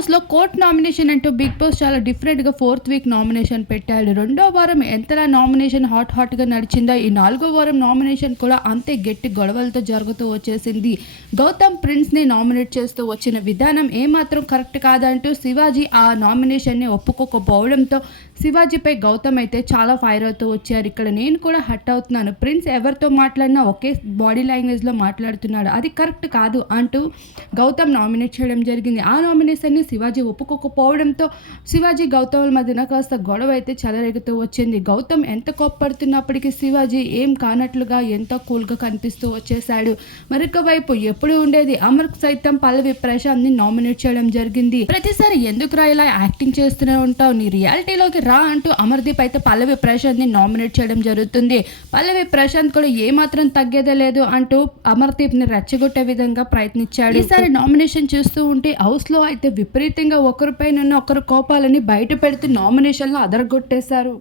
బాస్లో court nomination అంటూ big boss చాలా డిఫరెంట్గా 4th వీక్ నామినేషన్ పెట్టాడు. రెండో వారం ఎంతలా నామినేషన్ హాట్గా నడిచిందో ఈ 4వ వారం నామినేషన్ కూడా అంతే గట్టి గొడవలతో జరుగుతూ వచ్చేసింది. గౌతమ్ ప్రిన్స్ని నామినేట్ చేస్తూ వచ్చిన విధానం ఏమాత్రం కరెక్ట్ కాదంటూ శివాజీ ఆ నామినేషన్ని ఒప్పుకోకపోవడంతో శివాజీపై గౌతమ్ అయితే చాలా ఫైర్ అవుతూ వచ్చారు. ఇక్కడ నేను కూడా హట్ అవుతున్నాను, ప్రిన్స్ ఎవరితో మాట్లాడినా ఒకే బాడీ లాంగ్వేజ్లో మాట్లాడుతున్నాడు, అది కరెక్ట్ కాదు అంటూ గౌతమ్ నామినేట్ చేయడం జరిగింది. ఆ నామినేషన్ని శివాజీ ఒప్పుకోకపోవడంతో శివాజీ గౌతమ్ మధ్యన కాస్త గొడవ అయితే చెలరేగుతూ వచ్చింది. గౌతమ్ ఎంత కోప్పడుతున్నప్పటికీ శివాజీ ఏం కానట్లుగా ఎంతో కూల్గా కనిపిస్తూ వచ్చేశాడు. మరొక వైపు ఎప్పుడు ఉండేది అమర్ సైతం పల్లవి ప్రశాంత్ని నామినేట్ చేయడం జరిగింది. ప్రతిసారి ఎందుకురా ఇలా యాక్టింగ్ చేస్తూనే ఉంటావు, నీ రియాలిటీలోకి రా అంటూ అమర్దీప్ అయితే పల్లవి ప్రశాంత్ని నామినేట్ చేయడం జరుగుతుంది. పల్లవి ప్రశాంత్ కూడా ఏమాత్రం తగ్గేదే లేదు అంటూ అమర్దీప్ని రెచ్చగొట్టే విధంగా ప్రయత్నించాడు. ఈసారి నామినేషన్ చూస్తూ ఉంటే హౌస్లో అయితే విపరీతంగా ఒకరిపైన ఒకరు కోపాలని బయట పెడుతూ నామినేషన్లో అదరగొట్టేశారు.